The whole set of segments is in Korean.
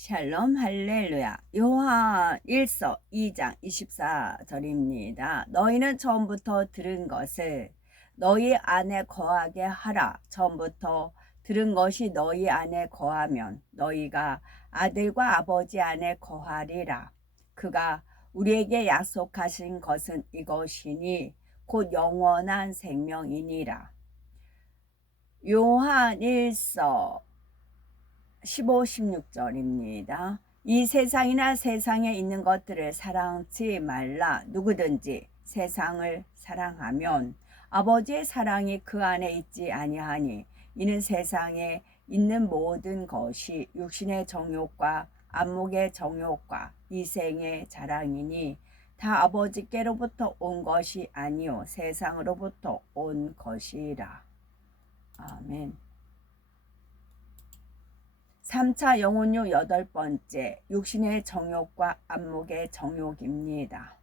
샬롬 할렐루야. 요한 1서 2장 24절입니다. 너희는 처음부터 들은 것을 너희 안에 거하게 하라. 처음부터 들은 것이 너희 안에 거하면 너희가 아들과 아버지 안에 거하리라. 그가 우리에게 약속하신 것은 이것이니 곧 영원한 생명이니라. 요한 1서 15, 16절입니다. 이 세상이나 세상에 있는 것들을 사랑치 말라. 누구든지 세상을 사랑하면 아버지의 사랑이 그 안에 있지 아니하니 이는 세상에 있는 모든 것이 육신의 정욕과 안목의 정욕과 이생의 자랑이니 다 아버지께로부터 온 것이 아니요 세상으로부터 온 것이라. 아멘. 3차 영혼요 8번째 육신의 정욕과 안목의 정욕입니다.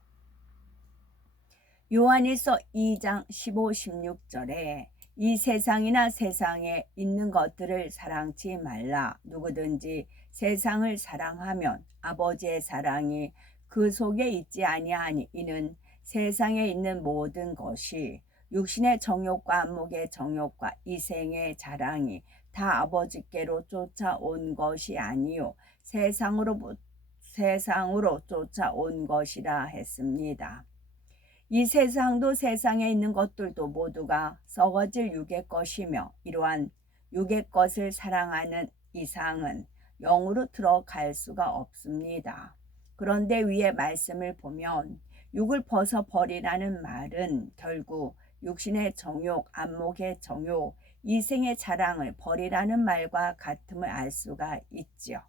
요한일서 2장 15, 16절에 이 세상이나 세상에 있는 것들을 사랑치 말라. 누구든지 세상을 사랑하면 아버지의 사랑이 그 속에 있지 아니하니 이는 세상에 있는 모든 것이 육신의 정욕과 안목의 정욕과 이생의 자랑이 다 아버지께로 쫓아온 것이 아니요 세상으로 쫓아온 것이라 했습니다. 이 세상도 세상에 있는 것들도 모두가 썩어질 육의 것이며 이러한 육의 것을 사랑하는 이상은 영으로 들어갈 수가 없습니다. 그런데 위의 말씀을 보면 육을 벗어버리라는 말은 결국 육신의 정욕, 안목의 정욕, 이생의 자랑을 버리라는 말과 같음을 알 수가 있지요.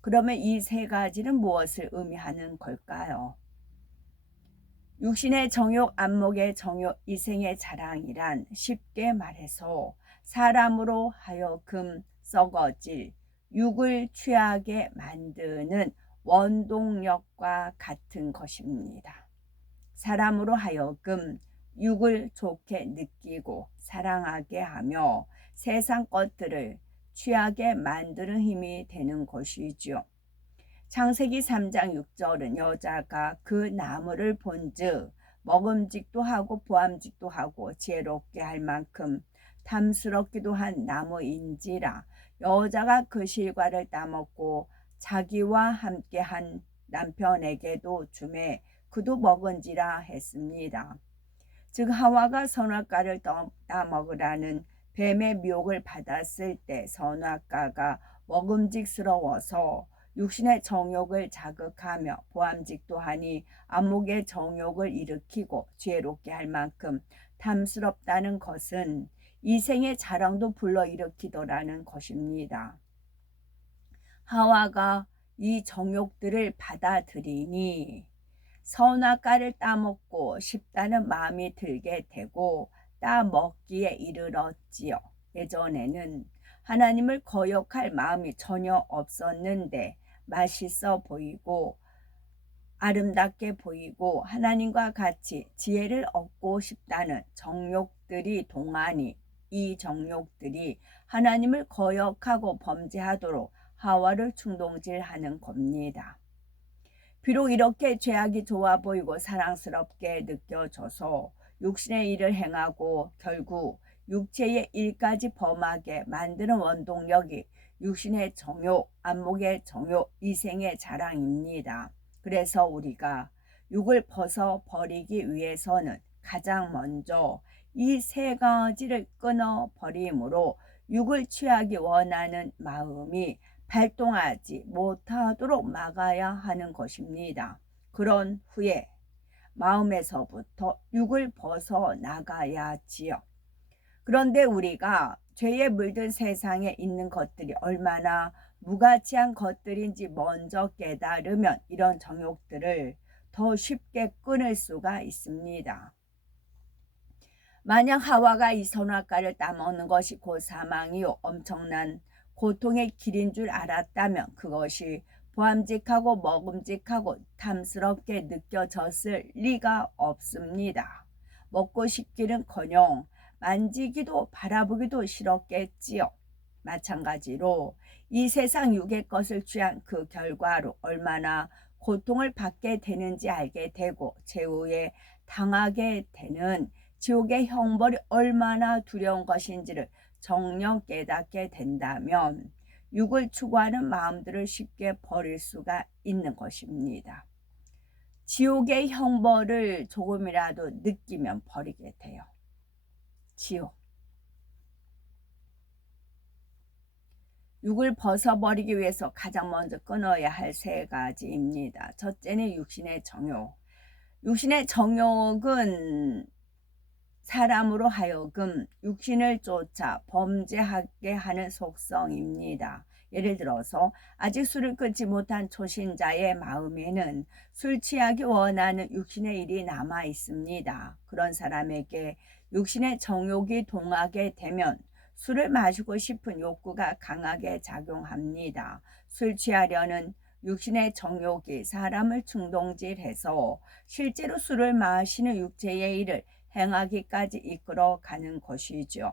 그러면 이 세 가지는 무엇을 의미하는 걸까요? 육신의 정욕, 안목의 정욕, 이생의 자랑이란 쉽게 말해서 사람으로 하여금 썩어질 육을 취하게 만드는 원동력과 같은 것입니다. 사람으로 하여금 육을 좋게 느끼고 사랑하게 하며 세상 것들을 취하게 만드는 힘이 되는 것이지요. 창세기 3장 6절은 여자가 그 나무를 본즉 먹음직도 하고 보암직도 하고 지혜롭게 할 만큼 탐스럽기도 한 나무인지라. 여자가 그 실과를 따먹고 자기와 함께한 남편에게도 주매 그도 먹은지라 했습니다. 즉 하와가 선악과를 따먹으라는 뱀의 미혹을 받았을 때 선악과가 먹음직스러워서 육신의 정욕을 자극하며 보암직도 하니 안목의 정욕을 일으키고 지혜롭게 할 만큼 탐스럽다는 것은 이생의 자랑도 불러일으키더라는 것입니다. 하와가 이 정욕들을 받아들이니 선악과를 따먹고 싶다는 마음이 들게 되고 따먹기에 이르렀지요. 예전에는 하나님을 거역할 마음이 전혀 없었는데 맛있어 보이고 아름답게 보이고 하나님과 같이 지혜를 얻고 싶다는 정욕들이 동하니 이 정욕들이 하나님을 거역하고 범죄하도록 하와를 충동질하는 겁니다. 비록 이렇게 죄악이 좋아 보이고 사랑스럽게 느껴져서 육신의 일을 행하고 결국 육체의 일까지 범하게 만드는 원동력이 육신의 정욕, 안목의 정욕, 이생의 자랑입니다. 그래서 우리가 육을 벗어버리기 위해서는 가장 먼저 이 세 가지를 끊어버림으로 육을 취하기 원하는 마음이 발동하지 못하도록 막아야 하는 것입니다. 그런 후에 마음에서부터 육을 벗어나가야지요. 그런데 우리가 죄에 물든 세상에 있는 것들이 얼마나 무가치한 것들인지 먼저 깨달으면 이런 정욕들을 더 쉽게 끊을 수가 있습니다. 만약 하와가 이 선악과를 따먹는 것이 곧 사망이요 엄청난 고통의 길인 줄 알았다면 그것이 보암직하고 먹음직하고 탐스럽게 느껴졌을 리가 없습니다. 먹고 싶기는커녕 만지기도 바라보기도 싫었겠지요. 마찬가지로 이 세상 육의 것을 취한 그 결과로 얼마나 고통을 받게 되는지 알게 되고 최후에 당하게 되는 지옥의 형벌이 얼마나 두려운 것인지를 정녕 깨닫게 된다면 육을 추구하는 마음들을 쉽게 버릴 수가 있는 것입니다. 지옥의 형벌을 조금이라도 느끼면 버리게 돼요. 지옥. 육을 벗어버리기 위해서 가장 먼저 끊어야 할 세 가지입니다. 첫째는 육신의 정욕. 육신의 정욕은 사람으로 하여금 육신을 쫓아 범죄하게 하는 속성입니다. 예를 들어서 아직 술을 끊지 못한 초신자의 마음에는 술 취하기 원하는 육신의 일이 남아 있습니다. 그런 사람에게 육신의 정욕이 동하게 되면 술을 마시고 싶은 욕구가 강하게 작용합니다. 술 취하려는 육신의 정욕이 사람을 충동질해서 실제로 술을 마시는 육체의 일을 행하기까지 이끌어가는 것이죠.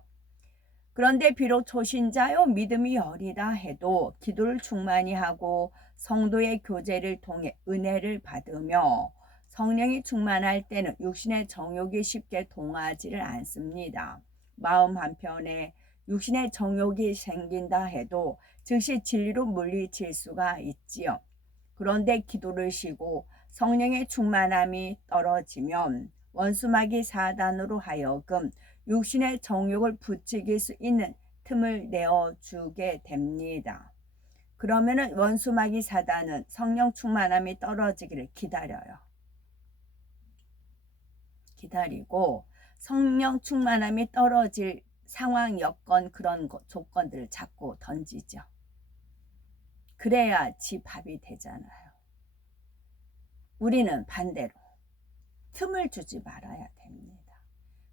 그런데 비록 초신자요 믿음이 여리다 해도 기도를 충만히 하고 성도의 교제를 통해 은혜를 받으며 성령이 충만할 때는 육신의 정욕이 쉽게 동하지를 않습니다. 마음 한편에 육신의 정욕이 생긴다 해도 즉시 진리로 물리칠 수가 있지요. 그런데 기도를 쉬고 성령의 충만함이 떨어지면 원수마귀 사단으로 하여금 육신의 정욕을 부추길 수 있는 틈을 내어주게 됩니다. 그러면은 원수마귀 사단은 성령 충만함이 떨어지기를 기다려요. 기다리고 성령 충만함이 떨어질 상황, 여건, 그런 조건들을 자꾸 던지죠. 그래야 지 밥이 되잖아요. 우리는 반대로 틈을 주지 말아야 됩니다.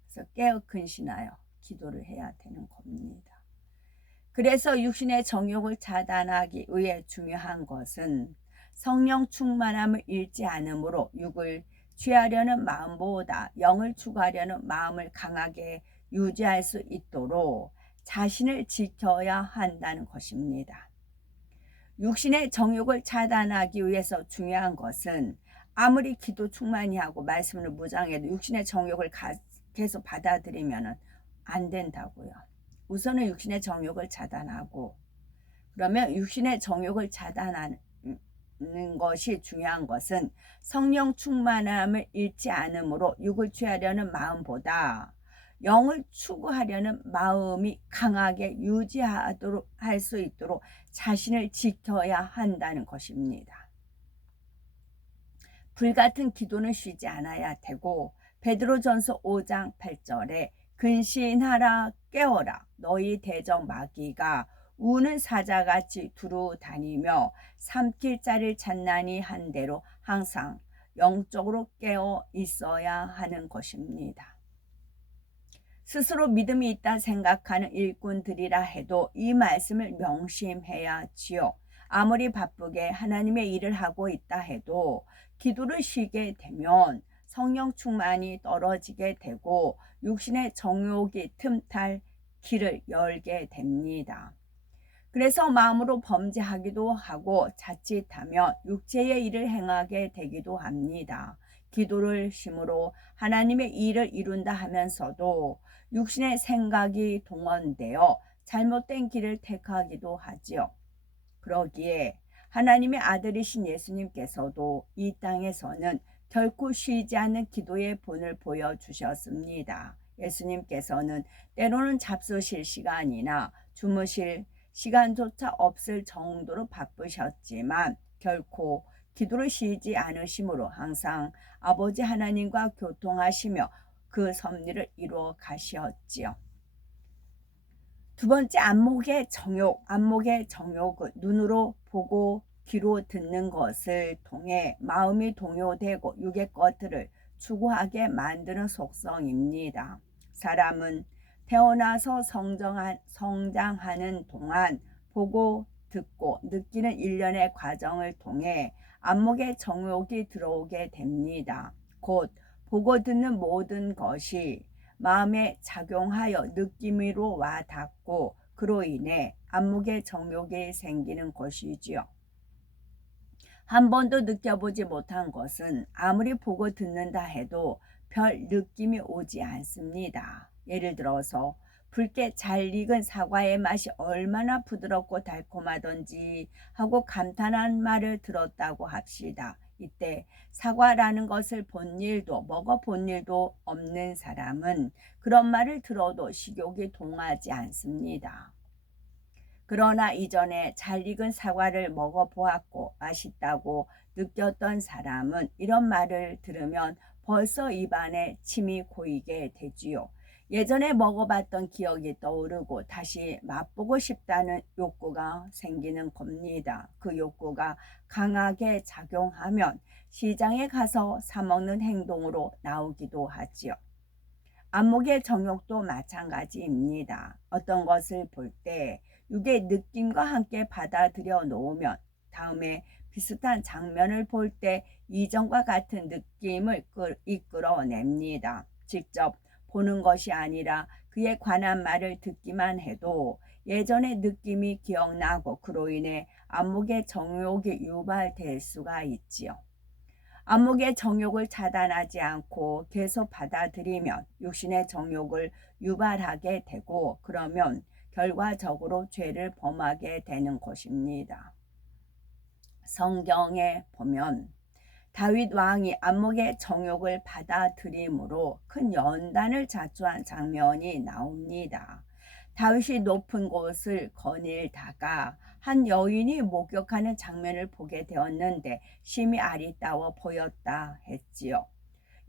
그래서 깨어 근신하여 기도를 해야 되는 겁니다. 그래서 육신의 정욕을 차단하기 위해 중요한 것은 성령 충만함을 잃지 않으므로 육을 취하려는 마음보다 영을 추구하려는 마음을 강하게 유지할 수 있도록 자신을 지켜야 한다는 것입니다. 육신의 정욕을 차단하기 위해서 중요한 것은 아무리 기도 충만히 하고 말씀을 무장해도 육신의 정욕을 계속 받아들이면 안 된다고요. 우선은 육신의 정욕을 차단하고, 그러면 육신의 정욕을 차단하는 것이 중요한 것은 성령 충만함을 잃지 않으므로 육을 취하려는 마음보다 영을 추구하려는 마음이 강하게 유지하도록 할 수 있도록 자신을 지켜야 한다는 것입니다. 불같은 기도는 쉬지 않아야 되고 베드로전서 5장 8절에 근신하라 깨어라 너희 대적 마귀가 우는 사자같이 두루 다니며 삼킬 자를 찾나니 한 대로 항상 영적으로 깨어 있어야 하는 것입니다. 스스로 믿음이 있다 생각하는 일꾼들이라 해도 이 말씀을 명심해야지요. 아무리 바쁘게 하나님의 일을 하고 있다 해도 기도를 쉬게 되면 성령 충만이 떨어지게 되고 육신의 정욕이 틈탈 길을 열게 됩니다. 그래서 마음으로 범죄하기도 하고 자칫하면 육체의 일을 행하게 되기도 합니다. 기도를 쉼으로 하나님의 일을 이룬다 하면서도 육신의 생각이 동원되어 잘못된 길을 택하기도 하지요. 그러기에 하나님의 아들이신 예수님께서도 이 땅에서는 결코 쉬지 않는 기도의 본을 보여주셨습니다. 예수님께서는 때로는 잡수실 시간이나 주무실 시간조차 없을 정도로 바쁘셨지만 결코 기도를 쉬지 않으심으로 항상 아버지 하나님과 교통하시며 그 섭리를 이루어 가셨지요. 두 번째, 안목의 정욕. 안목의 정욕은 눈으로 보고 귀로 듣는 것을 통해 마음이 동요되고 육의 것들을 추구하게 만드는 속성입니다. 사람은 태어나서 성장하는 동안 보고 듣고 느끼는 일련의 과정을 통해 안목의 정욕이 들어오게 됩니다. 곧 보고 듣는 모든 것이 마음에 작용하여 느낌으로 와 닿고 그로 인해 안목의 정욕이 생기는 것이지요. 한 번도 느껴보지 못한 것은 아무리 보고 듣는다 해도 별 느낌이 오지 않습니다. 예를 들어서 붉게 잘 익은 사과의 맛이 얼마나 부드럽고 달콤하던지 하고 감탄한 말을 들었다고 합시다. 이때 사과라는 것을 본 일도 먹어본 일도 없는 사람은 그런 말을 들어도 식욕이 동하지 않습니다. 그러나 이전에 잘 익은 사과를 먹어보았고 맛있다고 느꼈던 사람은 이런 말을 들으면 벌써 입안에 침이 고이게 되지요. 예전에 먹어봤던 기억이 떠오르고 다시 맛보고 싶다는 욕구가 생기는 겁니다. 그 욕구가 강하게 작용하면 시장에 가서 사 먹는 행동으로 나오기도 하지요. 안목의 정욕도 마찬가지입니다. 어떤 것을 볼 때 육의 느낌과 함께 받아들여 놓으면 다음에 비슷한 장면을 볼 때 이전과 같은 느낌을 이끌어냅니다. 직접 보는 것이 아니라 그에 관한 말을 듣기만 해도 예전의 느낌이 기억나고 그로 인해 안목의 정욕이 유발될 수가 있지요. 안목의 정욕을 차단하지 않고 계속 받아들이면 육신의 정욕을 유발하게 되고 그러면 결과적으로 죄를 범하게 되는 것입니다. 성경에 보면 다윗 왕이 안목의 정욕을 받아들임으로 큰 연단을 자초한 장면이 나옵니다. 다윗이 높은 곳을 거닐다가 한 여인이 목욕하는 장면을 보게 되었는데 심히 아리따워 보였다 했지요.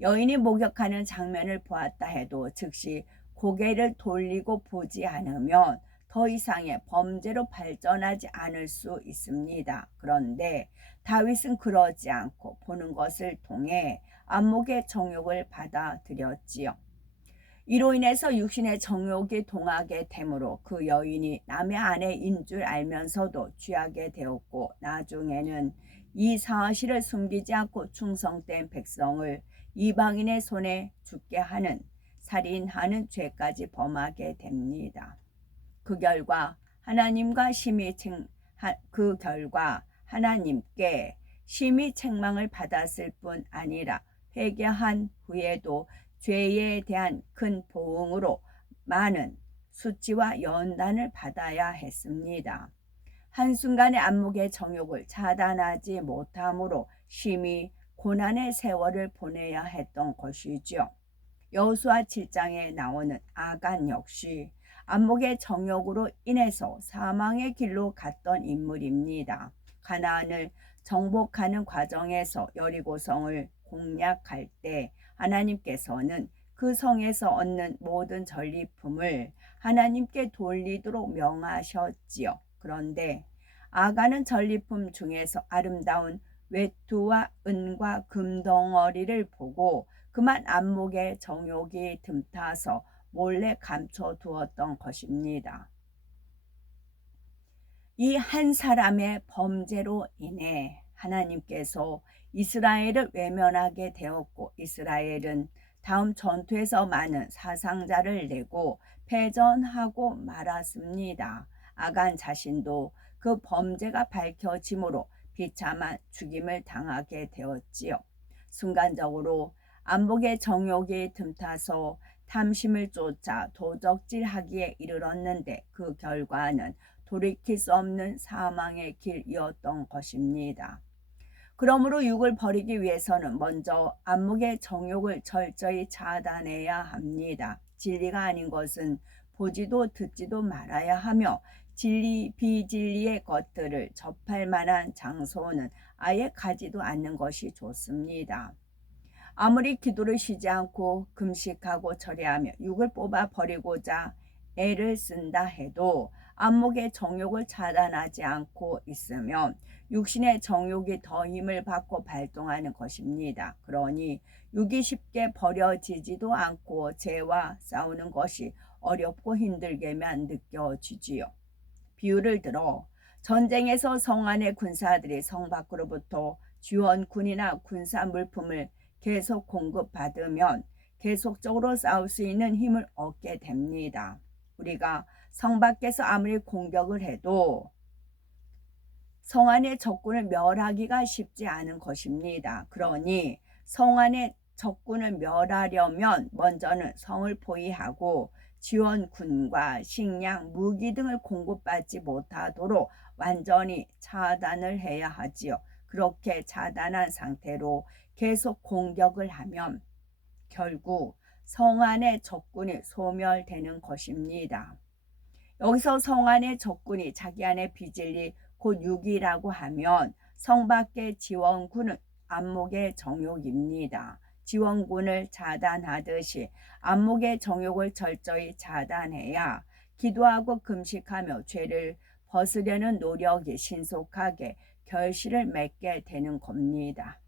여인이 목욕하는 장면을 보았다 해도 즉시 고개를 돌리고 보지 않으면 더 이상의 범죄로 발전하지 않을 수 있습니다. 그런데 다윗은 그러지 않고 보는 것을 통해 안목의 정욕을 받아들였지요. 이로 인해서 육신의 정욕이 동하게 되므로 그 여인이 남의 아내인 줄 알면서도 취하게 되었고 나중에는 이 사실을 숨기지 않고 충성된 백성을 이방인의 손에 죽게 하는 살인하는 죄까지 범하게 됩니다. 그 결과 하나님께 심히 책망을 받았을 뿐 아니라 회개한 후에도 죄에 대한 큰 보응으로 많은 수치와 연단을 받아야 했습니다. 한순간의 안목의 정욕을 차단하지 못함으로 심히 고난의 세월을 보내야 했던 것이죠. 여호수아 7장에 나오는 아간 역시 안목의 정욕으로 인해서 사망의 길로 갔던 인물입니다. 가나안을 정복하는 과정에서 여리고성을 공략할 때 하나님께서는 그 성에서 얻는 모든 전리품을 하나님께 돌리도록 명하셨지요. 그런데 아간은 전리품 중에서 아름다운 외투와 은과 금덩어리를 보고 그만 안목의 정욕이 틈타서 몰래 감춰두었던 것입니다. 이 한 사람의 범죄로 인해 하나님께서 이스라엘을 외면하게 되었고 이스라엘은 다음 전투에서 많은 사상자를 내고 패전하고 말았습니다. 아간 자신도 그 범죄가 밝혀짐으로 비참한 죽임을 당하게 되었지요. 순간적으로 안목의 정욕이 틈타서 탐심을 쫓아 도적질하기에 이르렀는데 그 결과는 돌이킬 수 없는 사망의 길이었던 것입니다. 그러므로 육을 버리기 위해서는 먼저 안목의 정욕을 철저히 차단해야 합니다. 진리가 아닌 것은 보지도 듣지도 말아야 하며 진리 비진리의 것들을 접할 만한 장소는 아예 가지도 않는 것이 좋습니다. 아무리 기도를 쉬지 않고 금식하고 절야하며 육을 뽑아 버리고자 애를 쓴다 해도 안목의 정욕을 차단하지 않고 있으면 육신의 정욕이 더 힘을 받고 발동하는 것입니다. 그러니 육이 쉽게 버려지지도 않고 죄와 싸우는 것이 어렵고 힘들게만 느껴지지요. 비유를 들어 전쟁에서 성 안의 군사들이 성 밖으로부터 지원군이나 군사 물품을 계속 공급받으면 계속적으로 싸울 수 있는 힘을 얻게 됩니다. 우리가 성 밖에서 아무리 공격을 해도 성 안의 적군을 멸하기가 쉽지 않은 것입니다. 그러니 성 안의 적군을 멸하려면 먼저는 성을 포위하고 지원군과 식량, 무기 등을 공급받지 못하도록 완전히 차단을 해야 하지요. 그렇게 차단한 상태로 계속 공격을 하면 결국 성 안의 적군이 소멸되는 것입니다. 여기서 성 안의 적군이 자기 안에 빚을 곧 육이라고 하면 성 밖의 지원군은 안목의 정욕입니다. 지원군을 차단하듯이 안목의 정욕을 철저히 차단해야 기도하고 금식하며 죄를 벗으려는 노력이 신속하게 결실을 맺게 되는 겁니다.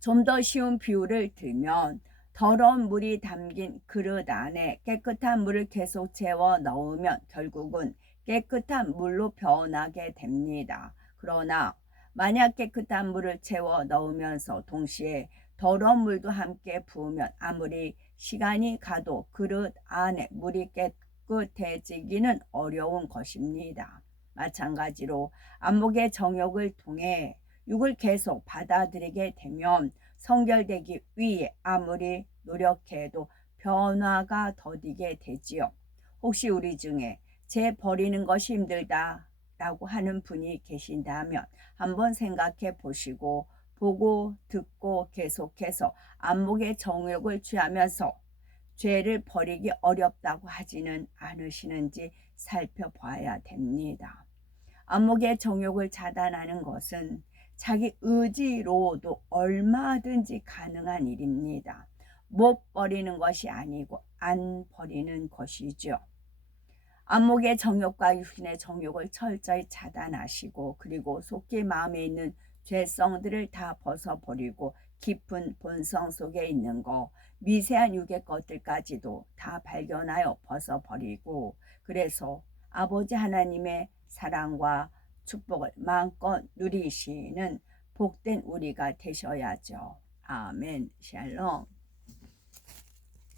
좀 더 쉬운 비유를 들면 더러운 물이 담긴 그릇 안에 깨끗한 물을 계속 채워 넣으면 결국은 깨끗한 물로 변하게 됩니다. 그러나 만약 깨끗한 물을 채워 넣으면서 동시에 더러운 물도 함께 부으면 아무리 시간이 가도 그릇 안에 물이 깨끗해지기는 어려운 것입니다. 마찬가지로 안목의 정욕을 통해 육을 계속 받아들이게 되면 성결되기 위해 아무리 노력해도 변화가 더디게 되지요. 혹시 우리 중에 죄 버리는 것이 힘들다라고 하는 분이 계신다면 한번 생각해 보시고 보고 듣고 계속해서 안목의 정욕을 취하면서 죄를 버리기 어렵다고 하지는 않으시는지 살펴봐야 됩니다. 안목의 정욕을 차단하는 것은 자기 의지로도 얼마든지 가능한 일입니다. 못 버리는 것이 아니고 안 버리는 것이죠. 안목의 정욕과 육신의 정욕을 철저히 차단하시고 그리고 속히 마음에 있는 죄성들을 다 벗어버리고 깊은 본성 속에 있는 거 미세한 육의 것들까지도 다 발견하여 벗어버리고 그래서 아버지 하나님의 사랑과 축복을 마음껏 누리시는 복된 우리가 되셔야죠. 아멘. 샬롬.